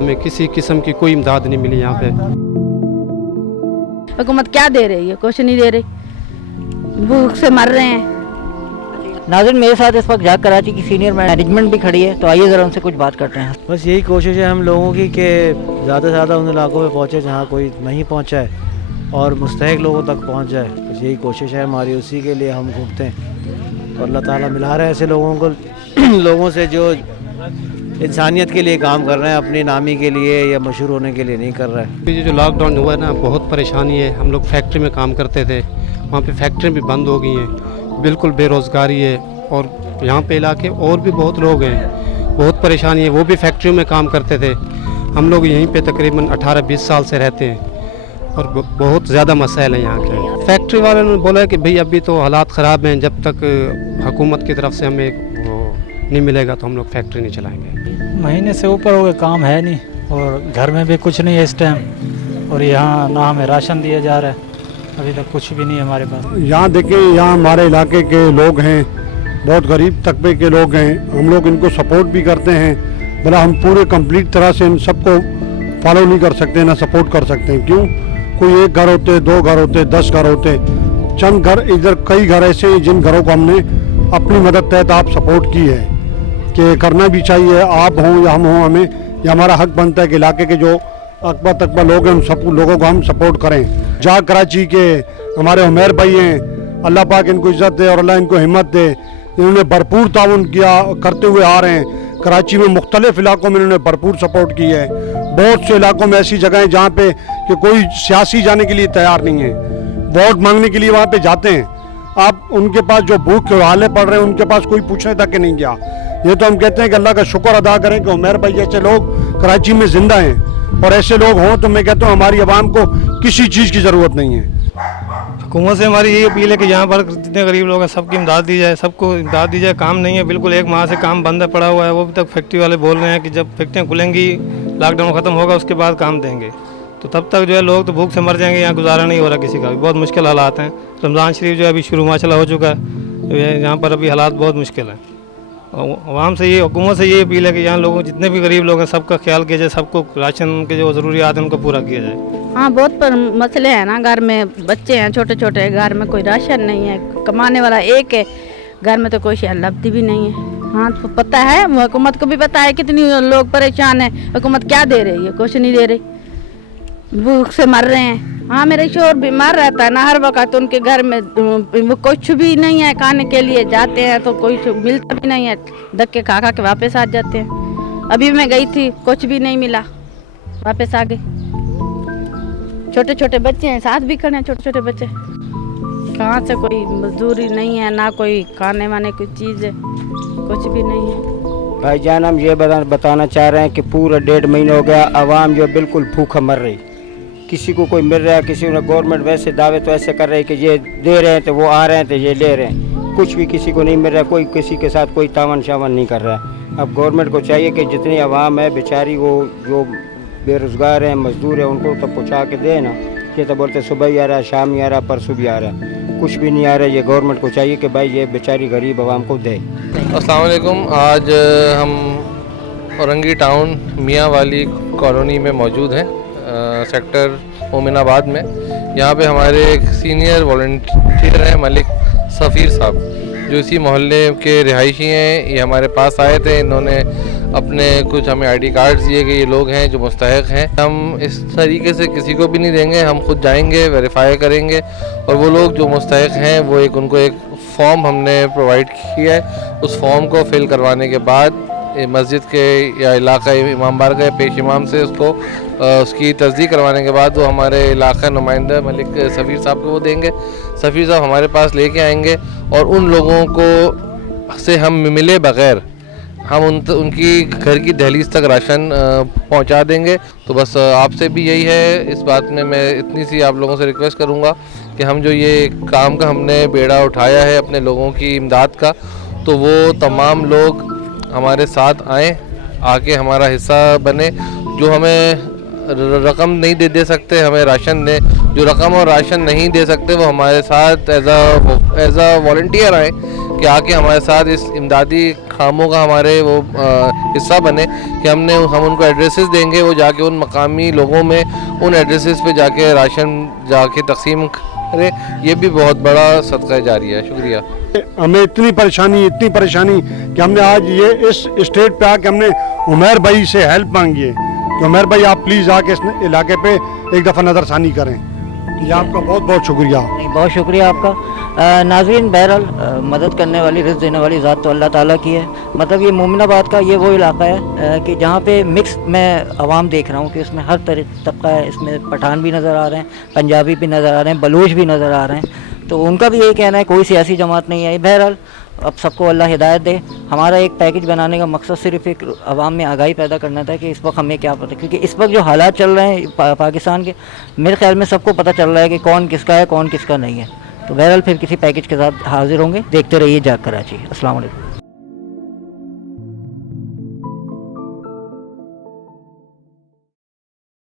हमें किसी किस्म की कोई इमदाद नहीं मिली यहाँ पे। हुकूमत क्या दे रही है? कुछ नहीं दे रही, भूख से मर रहे हैं। नाज़रीन, मेरे साथ इस वक्त जाग कराची की सीनियर मैनेजमेंट भी खड़ी है, तो आइए ज़रा उनसे कुछ बात करते हैं। बस यही कोशिश है हम लोगों की कि ज़्यादा से ज़्यादा उन इलाकों में पहुँचे जहाँ कोई नहीं पहुँचा है और मुस्तहिक लोगों तक पहुँच जाए। बस यही कोशिश है हमारी, उसी के लिए हम घूमते हैं। और अल्लाह ताला मिला रहा है ऐसे लोगों को लोगों से जो इंसानियत के लिए काम कर रहे हैं, अपनी नामी के लिए या मशहूर होने के लिए नहीं कर रहा है। ये जो लॉकडाउन हुआ है ना, बहुत परेशानी है। हम लोग फैक्ट्री में काम करते थे, वहाँ पे फैक्ट्री भी बंद हो गई हैं, बिल्कुल बेरोज़गारी है। और यहाँ पे इलाके और भी बहुत लोग हैं, बहुत परेशानी है। वो भी फैक्ट्री में काम करते थे। हम लोग यहीं पे तकरीबन 18-20 साल से रहते हैं और बहुत ज़्यादा मसाइल हैं यहाँ के। फैक्ट्री वालों ने बोला है कि भाई अभी तो हालात ख़राब हैं, जब तक हुकूमत की तरफ से हमें वो नहीं मिलेगा तो हम लोग फैक्ट्री नहीं चलाएँगे। महीने से ऊपर हो गए, काम है नहीं और घर में भी कुछ नहीं है इस टाइम। और यहाँ ना हमें राशन दिया जा रहा है, अभी तक कुछ भी नहीं है हमारे पास। यहाँ देखिए, यहाँ हमारे इलाके के लोग हैं, बहुत गरीब तबके के लोग हैं। हम लोग इनको सपोर्ट भी करते हैं, भला हम पूरे कंप्लीट तरह से इन सबको फॉलो नहीं कर सकते, ना सपोर्ट कर सकते हैं। क्यों? कोई एक घर होते, 2 घर होते, 10 घर होते, चंद घर, इधर कई घर ऐसे हैं जिन घरों को हमने अपनी मदद तहत आप सपोर्ट की है कि करना भी चाहिए। आप हों या हम हों, हमें ये हमारा हक बनता है कि इलाके के जो अकबर तकबर लोग हैं उन सब लोगों को हम सपोर्ट करें। जाग कराची के हमारे उमैर भाई हैं, अल्लाह पाक इनको इज़्ज़त दे और अल्लाह इनको हिम्मत दे। इन्होंने भरपूर ताउन किया करते हुए आ रहे हैं। कराची में मुख्तलिफ इलाकों में इन्होंने भरपूर सपोर्ट की है। बहुत से इलाकों में ऐसी जगह हैं जहाँ पे कि कोई सियासी जाने के लिए तैयार नहीं है, वोट मांगने के लिए वहाँ पे जाते हैं। आप उनके पास जो भूख के हाले पड़ रहे हैं उनके पास कोई पूछने तक के नहीं गया। ये तो हम कहते हैं कि अल्लाह का शुक्र अदा करें कि उमैर भाई जैसे लोग कराची में जिंदा हैं और ऐसे लोग हों तो मैं कहता हूँ हमारी आवाम को किसी चीज़ की ज़रूरत नहीं है। हुकूमत से हमारी यही अपील है कि यहाँ पर जितने गरीब लोग हैं सबकी इमदाद दी जाए, सबको इमदाद दी जाए। काम नहीं है, बिल्कुल 1 माह से काम बंद है, पड़ा हुआ है। वो भी तक फैक्ट्री वाले बोल रहे हैं कि जब फैक्ट्रियाँ खुलेंगी, लॉकडाउन ख़त्म होगा, उसके बाद काम देंगे। तो तब तक जो है लोग तो भूख से मर जाएंगे, यहाँ गुजारा नहीं हो रहा किसी का भी। बहुत मुश्किल हालात हैं। रमज़ान शरीफ जो है अभी शुरू माशाल्लाह हो चुका है, तो यहाँ पर अभी हालात बहुत मुश्किल हैं। आवाम से ये, हुकूमत से ये अपील है कि यहाँ लोगों जितने भी गरीब लोग हैं सबका ख्याल किया जाए, सबको राशन के जो ज़रूरियात हैं उनको पूरा किया जाए। हाँ, बहुत पर मसले हैं ना। घर में बच्चे हैं छोटे छोटे, घर में कोई राशन नहीं है, कमाने वाला एक है, घर में तो कोई शय लभती भी नहीं है। हाँ, तो पता है, हुकूमत को भी पता है कितनी लोग परेशान हैं। हुकूमत क्या दे रही है? कुछ नहीं दे रही, भूख से मर रहे हैं। हाँ, मेरे शोहर बीमार रहता है ना हर वक्त, उनके घर में कुछ भी नहीं है खाने के लिए। जाते हैं तो कोई मिलता भी नहीं है, धक्के खा खा के वापस आ जाते हैं। अभी मैं गई थी, कुछ भी नहीं मिला, वापस आ गई। छोटे छोटे बच्चे हैं, साथ भी खड़े हैं छोटे छोटे बच्चे। कहाँ से कोई मजदूरी नहीं है, ना कोई खाने वाने की चीज़ है, कुछ भी नहीं है। भाईजान, हम ये बताना चाह रहे हैं कि पूरा 1.5 महीना हो गया, आवाम जो बिल्कुल भूखा मर रही। किसी को कोई मिल रहा है, किसी ने गवर्नमेंट वैसे दावे तो ऐसे कर रहे हैं कि ये दे रहे हैं तो वो आ रहे हैं तो ये ले रहे हैं, कुछ भी किसी को नहीं मिल रहा है। कोई किसी के साथ कोई तावन शावन नहीं कर रहा है। अब गवर्नमेंट को चाहिए कि जितनी आवाम है बेचारी, वो जो बेरोज़गार हैं, मजदूर हैं, उनको तो पहुँचा के दे ना। ये तो बोलते सुबह ही आ रहा है, शाम ही आ रहा है, परसों भी आ रहा है, कुछ भी नहीं आ रहा है। ये गवर्नमेंट को चाहिए कि भाई ये बेचारी गरीब आवाम को दे। अस्सलाम वालेकुम। आज हम औरंगी टाउन मियाँ वाली कॉलोनी में मौजूद हैं, सेक्टर मोमिनाबाद में। यहाँ पे हमारे एक सीनियर वॉलंटियर हैं मलिक सफ़ीर साहब, जो इसी मोहल्ले के रिहायशी हैं। ये हमारे पास आए थे, इन्होंने अपने कुछ हमें आईडी कार्ड्स दिए कि ये लोग हैं जो मुस्तहिक हैं। हम इस तरीके से किसी को भी नहीं देंगे, हम खुद जाएंगे, वेरीफाई करेंगे और वो लोग जो मुस्तहिक हैं वो उनको एक फॉर्म हमने प्रोवाइड किया है। उस फॉर्म को फिल करवाने के बाद मस्जिद के या इलाका इमाम बार के पेश इमाम से उसकी तस्दीक करवाने के बाद वो हमारे इलाका नुमाइंदा मलिक सफ़ीर साहब को वो देंगे। सफ़ीर साहब हमारे पास लेके आएंगे और उन लोगों को से हम मिले बग़ैर हम उनकी घर की दहलीज तक राशन पहुंचा देंगे। तो बस आपसे भी यही है, इस बात में मैं इतनी सी आप लोगों से रिक्वेस्ट करूंगा कि हम जो ये काम का हमने बेड़ा उठाया है अपने लोगों की इमदाद का, तो वो तमाम लोग हमारे साथ आएँ, आके हमारा हिस्सा बने। जो हमें रकम नहीं दे सकते हमें राशन दें, जो रकम और राशन नहीं दे सकते वो हमारे साथ एज अ वॉलंटियर आएँ कि आके हमारे साथ इस इमदादी कामों का हमारे वो हिस्सा बने, कि हम उनको एड्रेसेस देंगे, वो जाके उन मकामी लोगों में उन एड्रेसेस पे जाके राशन जाके तकसीम करे। ये भी बहुत बड़ा सदका जारी है। शुक्रिया। हमें इतनी परेशानी कि हमने आज ये इस स्टेट पे आके हमने उमर भाई से हेल्प मांगी है कि उमर भाई आप प्लीज़ आके इस इलाके पे एक दफ़ा नज़रसानी करें। ये आपका बहुत बहुत शुक्रिया। नहीं, बहुत शुक्रिया आपका। नाज़रीन, बहरहाल मदद करने वाली, रिज़्क़ देने वाली ज़ात तो अल्लाह ताला की है। मतलब ये मोमिनाबाद का ये वो इलाका है कि जहाँ पे मिक्स मैं आवाम देख रहा हूँ कि इसमें हर तरह तबका है। इसमें पठान भी नज़र आ रहे हैं, पंजाबी भी नज़र आ रहे हैं, बलूच भी नज़र आ रहे हैं। तो उनका भी यही कहना है, कोई सियासी जमात नहीं है। बहरहाल अब सबको अल्लाह हिदायत दे। हमारा एक पैकेज बनाने का मकसद सिर्फ एक आवाम में आगाही पैदा करना था कि इस वक्त हमें क्या पता, क्योंकि इस वक्त जो हालात चल रहे हैं पाकिस्तान के, मेरे ख्याल में सबको पता चल रहा है कि कौन किसका है, कौन किसका नहीं है। तो बहरहाल फिर किसी पैकेज के साथ हाजिर होंगे। देखते रहिए जाग कराची। अस्सलाम वालेकुम।